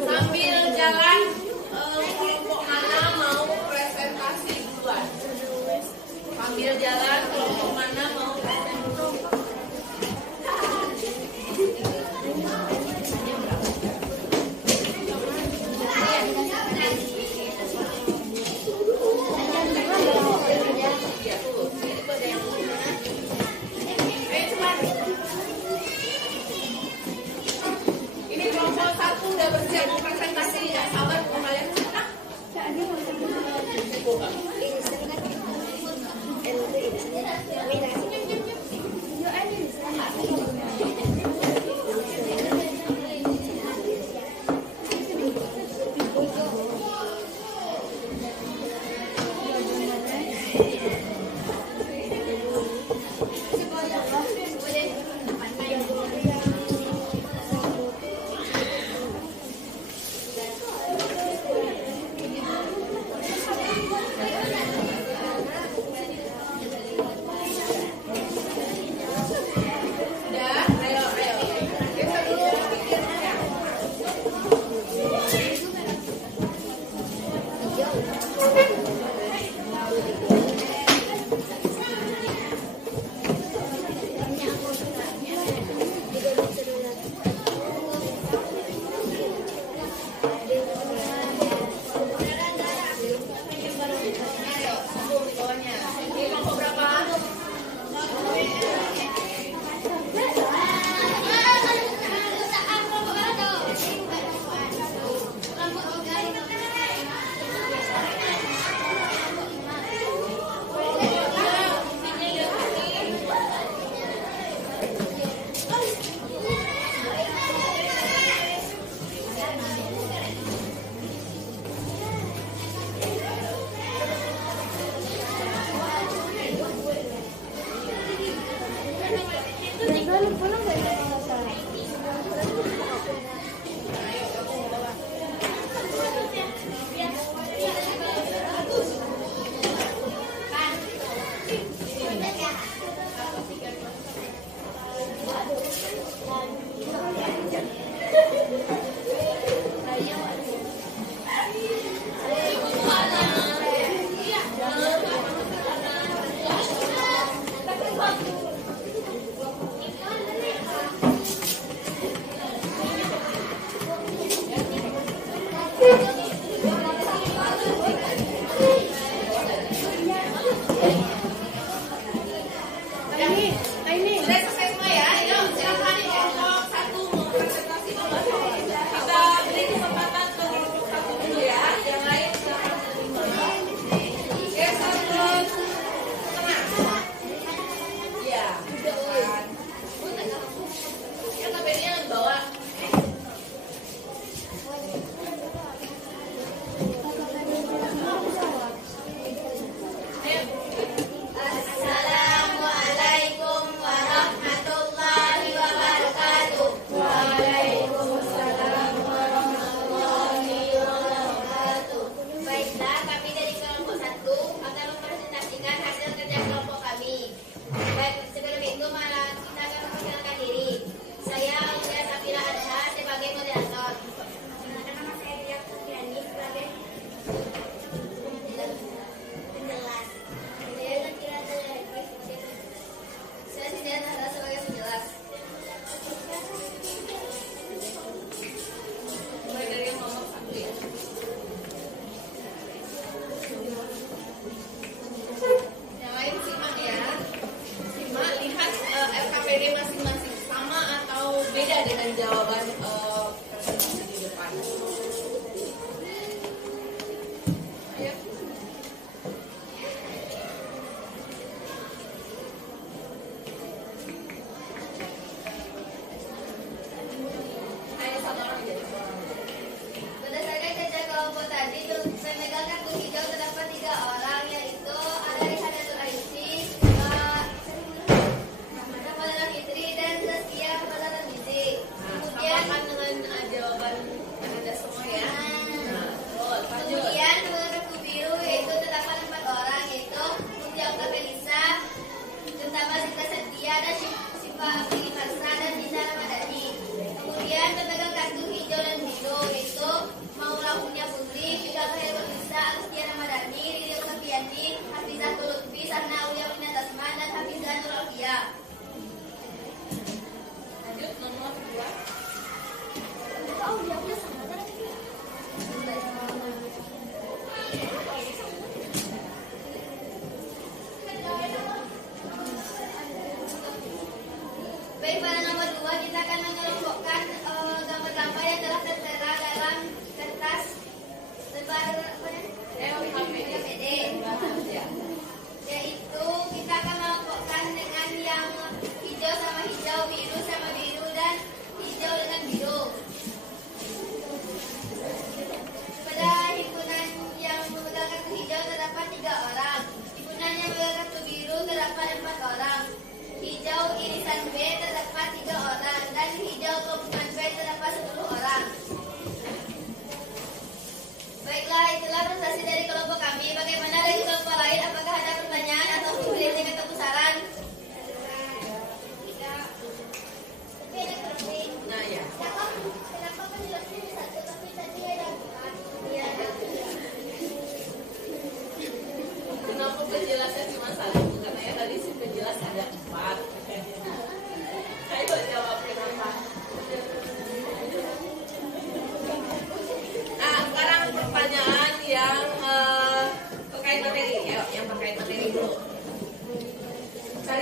Sambil jalan, kelompok mana mau presentasi duluan? Sambil jalan, kelompok mana mau presentasi? Iya, tuh. Itu ada yang ayo cepat. Ini kelompok 1 udah bersiap mau presentasi, tidak sabar mau kalian. Nah.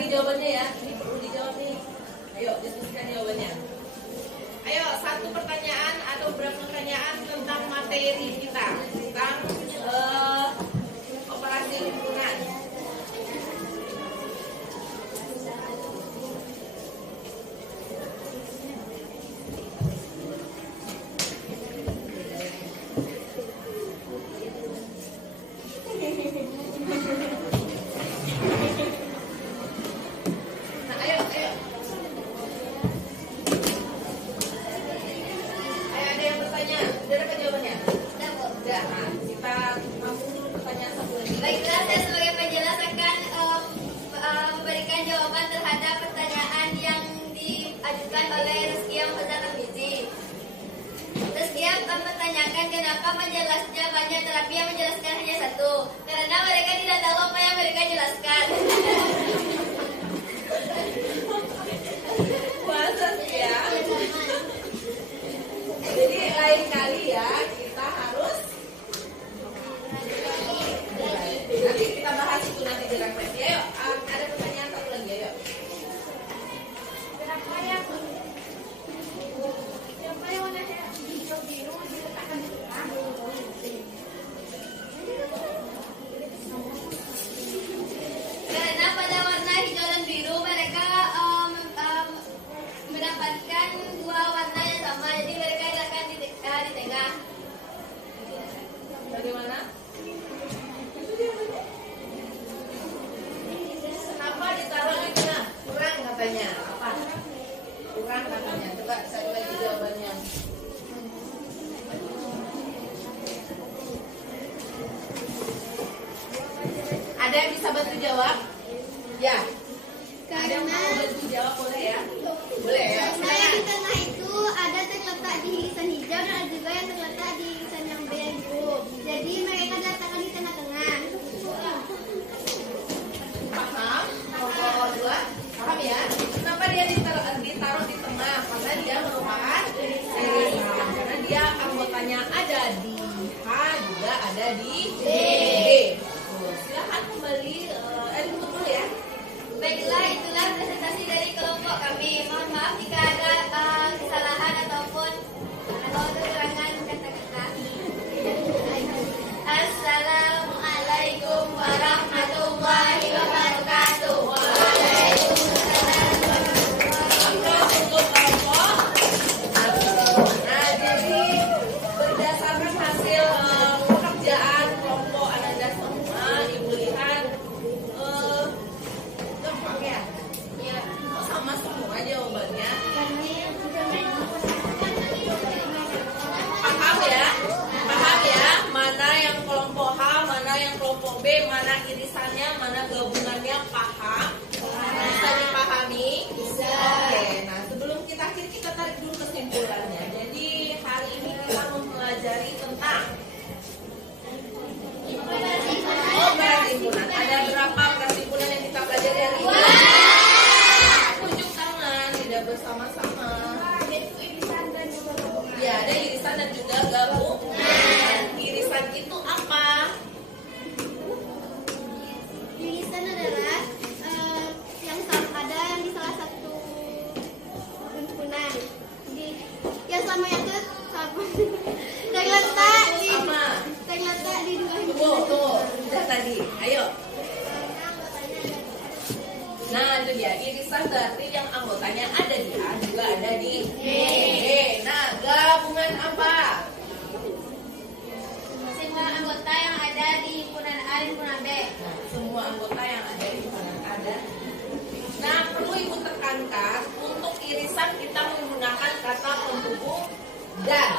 jawabannya ya. Ini perlu dijawab nih. Ayo diskusikan jawabannya. Ayo, satu pertanyaan atau beberapa pertanyaan tentang materi kita tentang operasi himpunan. Baiklah, saya sebagai penjelas akan memberikan jawaban terhadap pertanyaan yang diajukan oleh Rizkia Muhammad Tarmizi. Rizkia mempertanyakan kenapa menjelasnya banyak tetapi yang menjelaskan hanya satu. Karena mereka tidak tahu apa yang mereka jelaskan. Masa ya? Jadi lain kali ya kita harus nanti kita bahas itu nanti di refleksi. Ayo, ada pertanyaan satu lagi, ayo. Siapa yang warna hijau biru diletakkan di tengah? Karena pada warna hijau dan biru mereka mendapatkan dua warna yang sama, jadi mereka diletakkan di tengah. Bagaimana? Kenapa ditaruh di tengah? Kurang katanya. Apa? Kurang katanya. Coba cari lagi jawabannya. Ada yang bisa bantu jawab? Ya. Ada yang mau bantu jawab boleh ya? Boleh ya. Karena yang di tengah itu ada terletak di irisan hijau dan ada juga yang terletak di irisan yang biru. Jadi mereka diletakkan di tengah-tengah. Paham? Nomor 2. Paham ya? Kenapa dia ditaruh di tengah? Karena dia merupakan irisan. Karena dia anggotanya ada di H juga ada di D. Silahkan kembali ditutup dulu ya. Baiklah, itulah presentasi dari kelompok kami. Mohon maaf jika ada kesalahan ataupun kekurangan kata-kata. Assalamualaikum warahmatullahi wabarakatuh. Untuk kelompok. Nah, jadi berdasarkan hasil pekerjaan kelompok Ananda semua, Ibu lihat gampang ya? Ya. Sama semua jawabannya. Paham ya? Paham ya? Mana yang kelompok H, mana yang kelompok B, mana irisannya, mana gabungannya, paham? Bisa dipahami? Bisa. Oke, nah sebelum kita akhiri kita tarik dulu kesimpulannya. Jadi hari ini kita mau mempelajari tentang perhimpunan. Ada berapa perhimpunan yang kita pelajari hari ini? Tunjuk tangan, tidak bersama-sama. Ya, ada irisan dan juga gabungan. Irisan itu apa? Irisan adalah yang ada yang di salah satu himpunan. Yang sama yang itu sama. Terletak di dua himpunan. Tuh, udah tadi. Ayo. Nah, itu dia. Irisan berarti yang anggotanya ada di A juga ada di B. Nah, gabungan apa? Semua anggota yang ada di himpunan A dan himpunan B. Nah, semua anggota yang ada di himpunan ada. Nah, perlu Ibu tekankan untuk irisan kita menggunakan kata penghubung dan.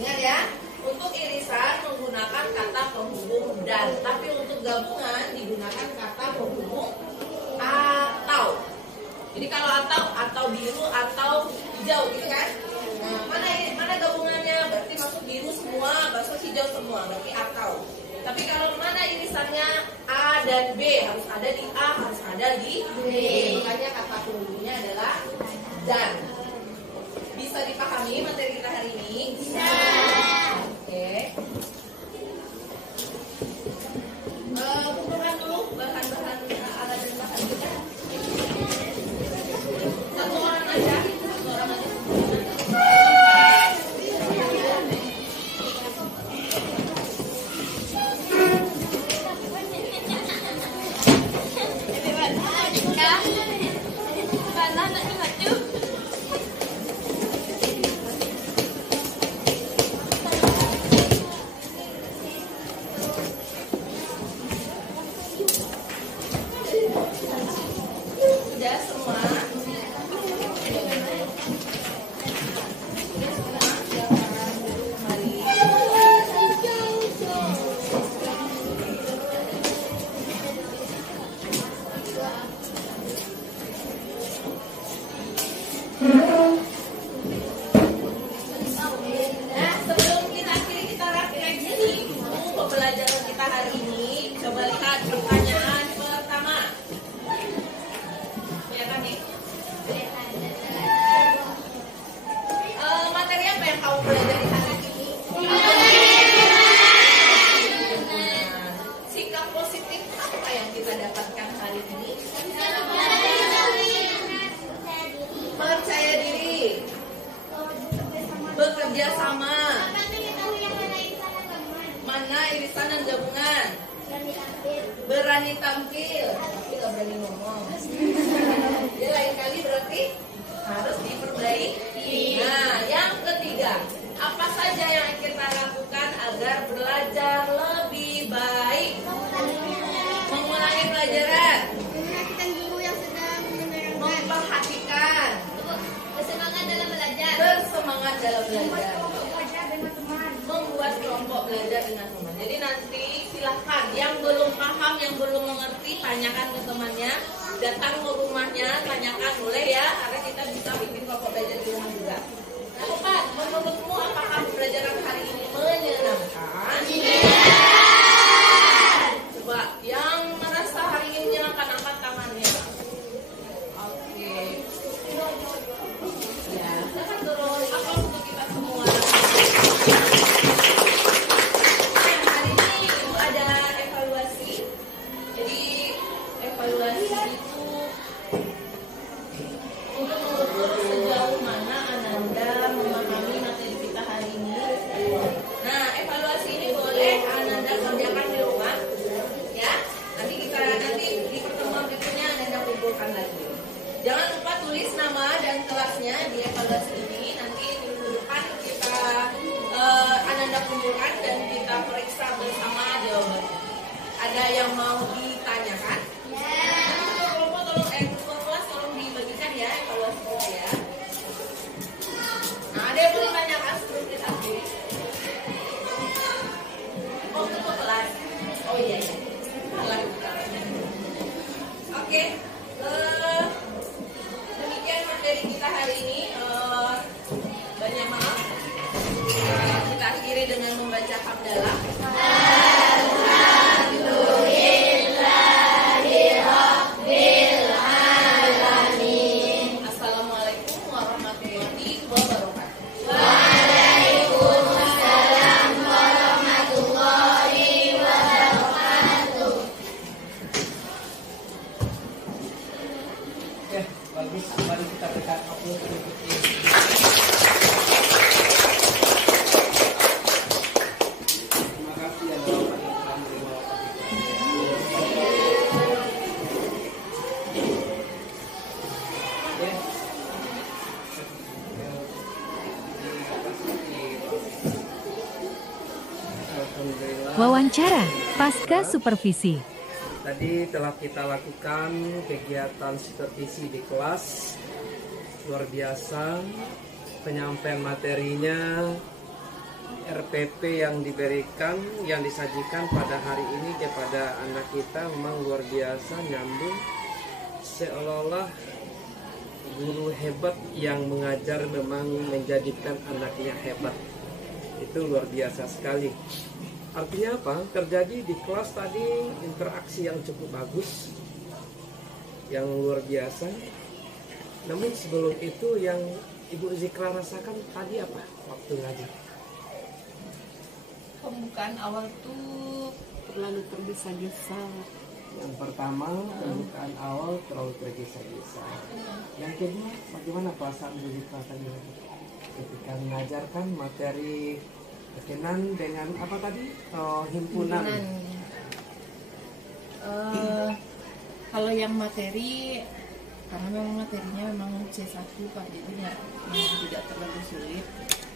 Ingat ya, untuk irisan menggunakan kata penghubung dan. Tapi untuk gabungan digunakan kata penghubung atau. Jadi kalau atau biru atau hijau gitu kan? Nah, mana gabungannya? Berarti masuk biru semua, masuk hijau semua, berarti atau. Tapi kalau mana irisannya A dan B, harus ada di A, harus ada di B. Makanya kata penghubungnya adalah dan. Bisa dipahami materi kita hari ini? Bisa. Oke. Kumpulkan dulu bahan-bahan alat dan bahan kita. ya. Mana nak maju? Sudah semua? Nah, sebelum kita akhiri, kita refleksi dulu pembelajaran kita hari ini. Coba lihat pertanyaan pertama. Ya kan nih? Materi apa yang kamu pelajari hari ini? Sikap positif apa yang kita dapatkan hari ini? Percaya diri, bekerja sama, mana irisan dan gabungan, berani tampil, tapi nggak berani ngomong. Ya lain kali berarti harus diperbaiki. Nah, yang ketiga, apa saja yang kita lakukan agar belajar lebih baik? Mengulangi pelajaran, Memperhatikan guru yang sedang menerangkan. memperhatikan, Bersemangat dalam belajar. bersemangat dalam belajar, Belajar dengan teman. membuat kelompok belajar dengan teman. Jadi nanti silahkan yang belum paham, yang belum mengerti, tanyakan ke temannya, datang ke rumahnya, tanyakan boleh ya, karena kita bisa bikin kelompok belajar di rumah juga. Nah, Opat, menurutmu apakah pembelajaran hari ini menyenangkan? Coba yang merasa hari ini menyenangkan angkat tangannya. Oke. Ya, silakan turun. Apa untuk kita semua? Nah, hari ini Ibu ada evaluasi. Jadi evaluasi itu untuk mengukur sejauh mana Ananda memahami materi kita hari ini. Nah, evaluasi ini boleh Ananda kerjakan di rumah, ya. Nanti di pertemuan berikutnya Ananda kumpulkan lagi. Jangan lupa tulis nama dan kelasnya di evaluasi ini. Nanti minggu depan kita Ananda kumpulkan dan kita periksa bersama jawabannya. Ada yang mau ditanyakan? Kelompok kelas tolong dibagikan ya evaluasi kita ya. Nah, ada yang mau ditanyakan sebelum kita akhiri? Oh, ketua kelas. Oh iya iya. Salah. Oke. Demikian materi kita hari ini. Banyak maaf. Kita akhiri dengan membaca hamdalah. Assalamualaikum warahmatullahi wabarakatuh. Ya, bagus. Mari kita tekan upload untuk ini. Terima kasih ya Bapak yang telah menerima Alhamdulillah. Wawancara pasca supervisi. Tadi telah kita lakukan kegiatan supervisi di kelas. Luar biasa penyampaian materinya, RPP yang diberikan, yang disajikan pada hari ini kepada anak kita memang luar biasa, nyambung. Seolah-olah guru hebat yang mengajar memang menjadikan anaknya hebat. Itu luar biasa sekali. Artinya apa? Terjadi di kelas tadi interaksi yang cukup bagus, yang luar biasa. Namun sebelum itu yang Ibu Zikra rasakan tadi apa waktu ngaji? Pembukaan awal tuh terlalu tergesa-gesa. Yang pertama, pembukaan awal terlalu tergesa-gesa. Yang kedua, bagaimana perasaan Ibu Zikra tadi ketika mengajarkan materi berkenan dengan apa tadi? Himpunan. Kalau yang materi, karena memang materinya memang C1 Pak, jadi tidak terlalu sulit.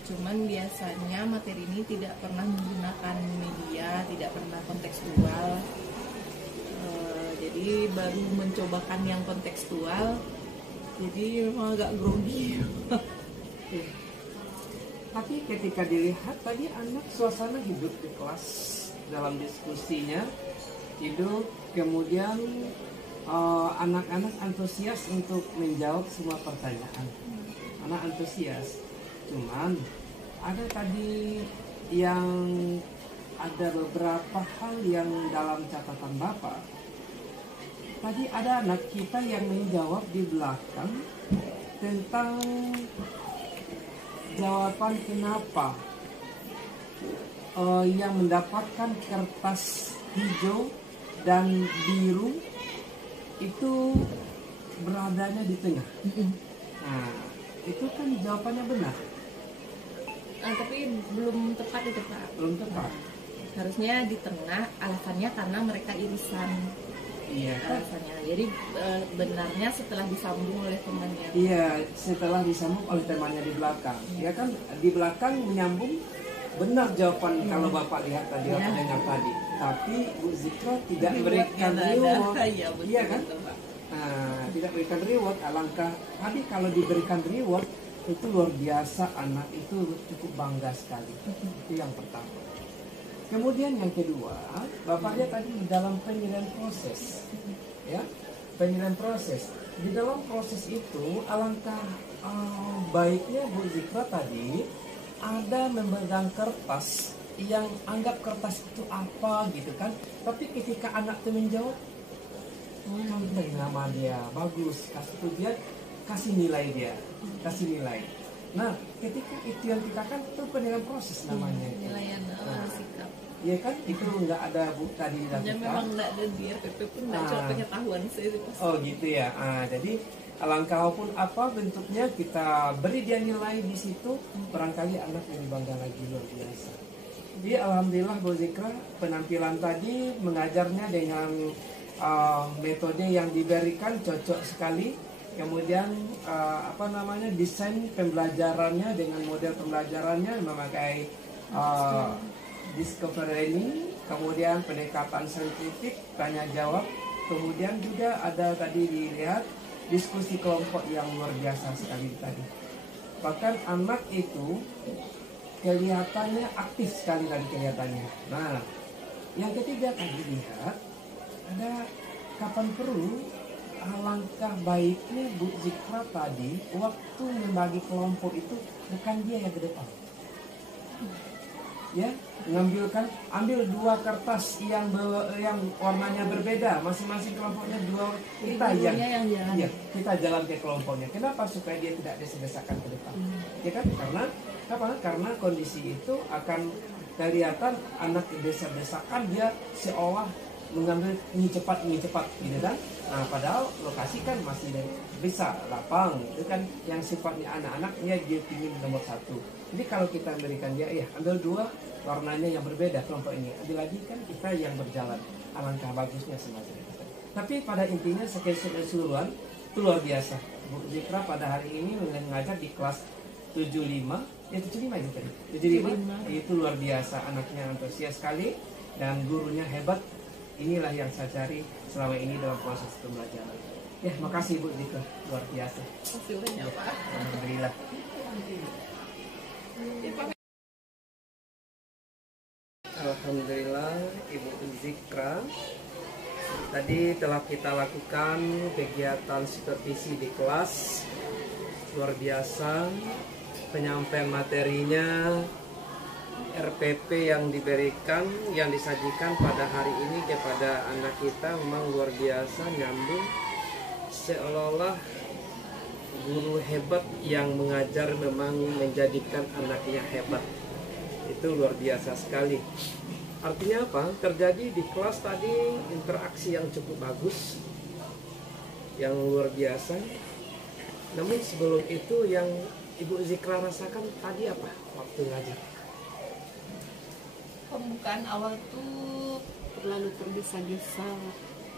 Cuman biasanya materi ini tidak pernah menggunakan media, tidak pernah kontekstual. Jadi baru mencobakan yang kontekstual, jadi memang agak grogi. Tapi ketika dilihat tadi anak suasana hidup di kelas dalam diskusinya hidup, kemudian anak-anak antusias untuk menjawab semua pertanyaan. Anak antusias. Cuman ada tadi yang ada beberapa hal yang dalam catatan Bapak. Tadi ada anak kita yang menjawab di belakang tentang jawaban kenapa yang mendapatkan kertas hijau dan biru itu beradanya di tengah. Nah, itu kan jawabannya benar. Tapi belum tepat itu Pak. Belum tepat. Harusnya di tengah, alasannya karena mereka irisan. Iya. Alasannya. Jadi benarnya setelah disambung oleh temannya. Iya, setelah disambung oleh temannya di belakang. Ya kan di belakang menyambung benar jawaban kalau Bapak lihat tadi apa yang tadi. Tapi Bu Zikra tidak berikan reward. Iya kan? Nah, tidak berikan reward. Alangkah tadi kalau diberikan reward itu luar biasa, anak itu cukup bangga sekali. Itu yang pertama. Kemudian yang kedua, Bapak lihat tadi di dalam penilaian proses, ya, penilaian proses. Di dalam proses itu alangkah baiknya Bu Zikra tadi ada memegang kertas yang anggap kertas itu apa gitu kan. Tapi ketika anak itu menjawab, cantik nama dia, bagus, kasih pujian, kasih nilai dia, kasih nilai. Nah, ketika itu yang kita kan itu penilaian proses namanya. Penilaian sikap. Iya kan, itu nggak ada Bu tadi dilakukan. Memang nggak ada di RPP pun nggak cuma pengetahuan saya sih. Oh gitu ya. Jadi alangkah pun apa bentuknya kita beri dia nilai di situ, barangkali anak lebih bangga lagi, luar biasa. Jadi alhamdulillah Bu Zikra penampilan tadi mengajarnya dengan metode yang diberikan cocok sekali. Kemudian desain pembelajarannya dengan model pembelajarannya memakai discovery learning, kemudian pendekatan saintifik, tanya jawab, kemudian juga ada tadi dilihat diskusi kelompok yang luar biasa sekali tadi. Bahkan anak itu kelihatannya aktif sekali tadi kelihatannya. Nah, yang ketiga tadi lihat ada kapan perlu, alangkah baiknya Bu Zikra tadi waktu membagi kelompok itu bukan dia yang ke depan. Ya, ambil dua kertas yang warnanya berbeda, masing-masing kelompoknya dua, kita jalan ke kelompoknya. Kenapa? Supaya dia tidak desa-desakan ke depan. Ya kan? Karena kondisi itu akan kelihatan anak desa-desakan, dia seolah mengambil ini cepat gitu kan. Nah, padahal lokasi kan masih bisa lapang, itu kan yang sifatnya anak-anaknya dia ingin nomor satu. Jadi kalau kita berikan dia, ambil dua warnanya yang berbeda kelompok ini, ambil lagi kan kita yang berjalan, alangkah bagusnya semacam itu. Tapi pada intinya keseluruhan itu luar biasa. Bu Zikra pada hari ini mengajar di kelas 75, 75 gitu tadi. 75 itu luar biasa, anaknya antusias sekali dan gurunya hebat. Inilah yang saya cari selama ini dalam proses pembelajaran. Ya, makasih Bu Zikra, luar biasa. Terima kasih banyak Pak. Alhamdulillah. Alhamdulillah Ibu Zikra. Tadi telah kita lakukan kegiatan supervisi di kelas. Luar biasa penyampaian materinya, RPP yang diberikan, yang disajikan pada hari ini kepada anak kita memang luar biasa, nyambung, seolah-olah guru hebat yang mengajar memang menjadikan anaknya hebat. Itu luar biasa sekali. Artinya apa? Terjadi di kelas tadi interaksi yang cukup bagus, yang luar biasa. Namun sebelum itu yang Ibu Zikra rasakan tadi apa waktu ngajar? Pembukaan awal tuh terlalu tergesa-gesa.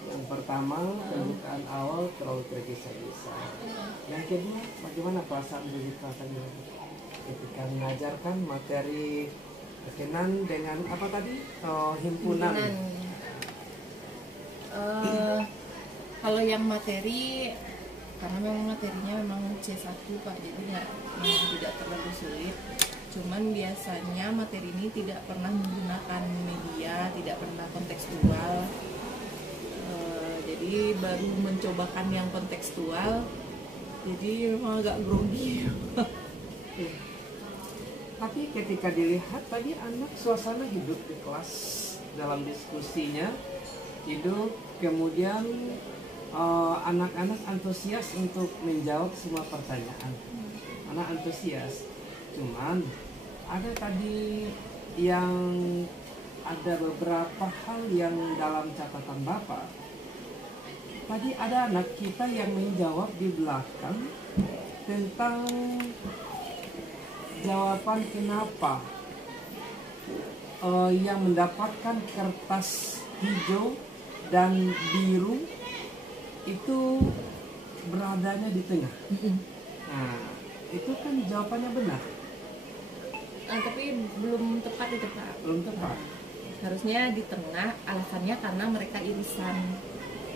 Yang pertama, pembukaan awal terlalu tergesa-gesa. Yang kedua, bagaimana perasaan Bu Zikra tadi ketika mengajarkan materi berkenan dengan apa tadi? Himpunan. Kalau yang materi, karena memang materinya memang C1 Pak, jadi tidak terlalu sulit. Cuman biasanya materi ini tidak pernah menggunakan media, tidak pernah kontekstual. Jadi baru mencobakan yang kontekstual, jadi memang agak grogi. Tapi ketika dilihat tadi anak suasana hidup di kelas dalam diskusinya hidup, kemudian anak-anak antusias untuk menjawab semua pertanyaan. Anak antusias, cuman ada tadi yang ada beberapa hal yang dalam catatan Bapak. Tadi ada anak kita yang menjawab di belakang tentang jawaban kenapa yang mendapatkan kertas hijau dan biru itu beradanya di tengah. Nah, itu kan jawabannya benar. Tapi belum tepat itu Pak. Belum tepat. Harusnya di tengah, alasannya karena mereka irisan.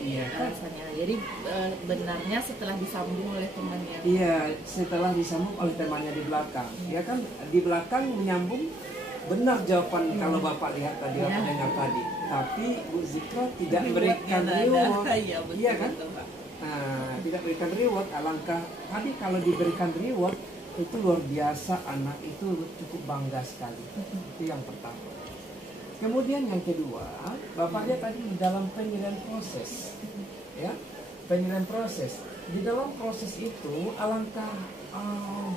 Iya kan? Alasannya. Jadi benarnya setelah disambung oleh temannya. Iya, setelah disambung oleh temannya di belakang. Ya kan, di belakang menyambung benar jawaban kalau Bapak lihat tadi, Bapak dengar tadi. Tapi Bu Zikra tidak berikan reward. Iya kan? Nah, tidak berikan reward. Alangkah tadi kalau diberikan reward itu luar biasa, anak itu cukup bangga sekali. Itu yang pertama. Kemudian yang kedua, Bapak lihat tadi di dalam penilaian proses, ya, penilaian proses. Di dalam proses itu alangkah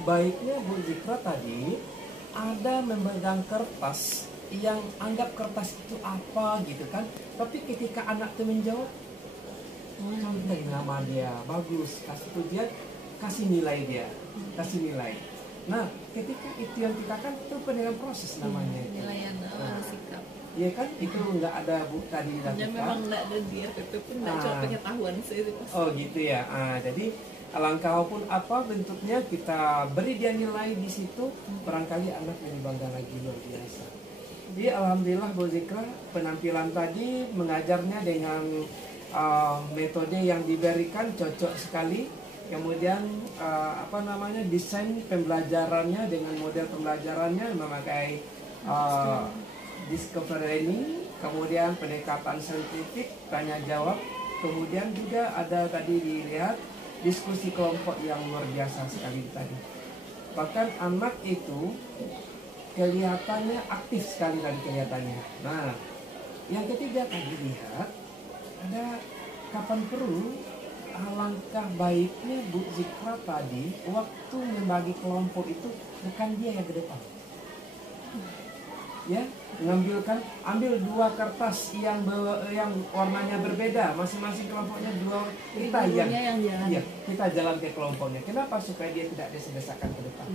baiknya Bu Zikra tadi ada memegang kertas yang anggap kertas itu apa gitu kan. Tapi ketika anak itu menjawab, contoh nama dia bagus, kasih pujian, kasih nilai dia, kasih nilai. Nah, ketika itu yang kita kan itu penilaian proses namanya. Penilaian sikap. Iya kan, itu nggak ada Bu tadi dilakukan. Dan memang nggak ada di RPP pun nggak coba pengetahuan sih. Oh gitu ya. Jadi alangkah pun apa bentuknya kita beri dia nilai di situ, barangkali anak lebih bangga lagi, luar biasa. Jadi alhamdulillah Bu Zikra penampilan tadi mengajarnya dengan metode yang diberikan cocok sekali. Kemudian desain pembelajarannya dengan model pembelajarannya memakai discovery learning, kemudian pendekatan saintifik, tanya jawab, kemudian juga ada tadi dilihat diskusi kelompok yang luar biasa sekali tadi. Bahkan anak itu kelihatannya aktif sekali tadi kelihatannya. Nah, yang ketiga tadi lihat ada kapan perlu, alangkah baiknya Bu Zikra tadi waktu membagi kelompok itu bukan dia yang ke depan. Ya, ambil dua kertas yang warnanya berbeda, masing-masing kelompoknya dua, kita yang jalan. Ya, kita jalan ke kelompoknya. Kenapa? Supaya dia tidak desa-desakan ke depan.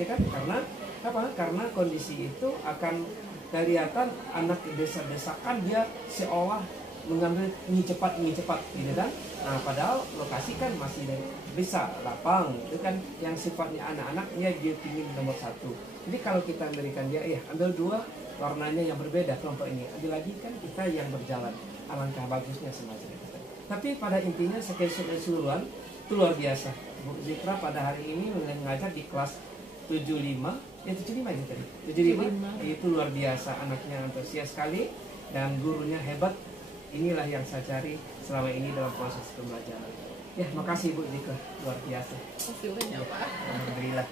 Ya kan? Karena apa? Karena kondisi itu akan kelihatan anak desa-desakan, dia seolah mengambil ingin cepat gitu kan. Nah, padahal lokasi kan masih bisa lapang, itu kan yang sifatnya anak-anaknya dia ingin nomor satu. Jadi kalau kita memberikan dia, ambil dua warnanya yang berbeda kelompok ini, ambil lagi kan kita yang berjalan, alangkah bagusnya semacam itu. Tapi pada intinya keseluruhan itu luar biasa. Bu Zikra pada hari ini mengajar di kelas 75, 75 itu tadi. 75 itu luar biasa, anaknya antusias sekali dan gurunya hebat. Inilah yang saya cari selama ini dalam proses pembelajaran. Ya, makasih Bu Zikra, luar biasa. Terima kasih banyak Pak. Alhamdulillah.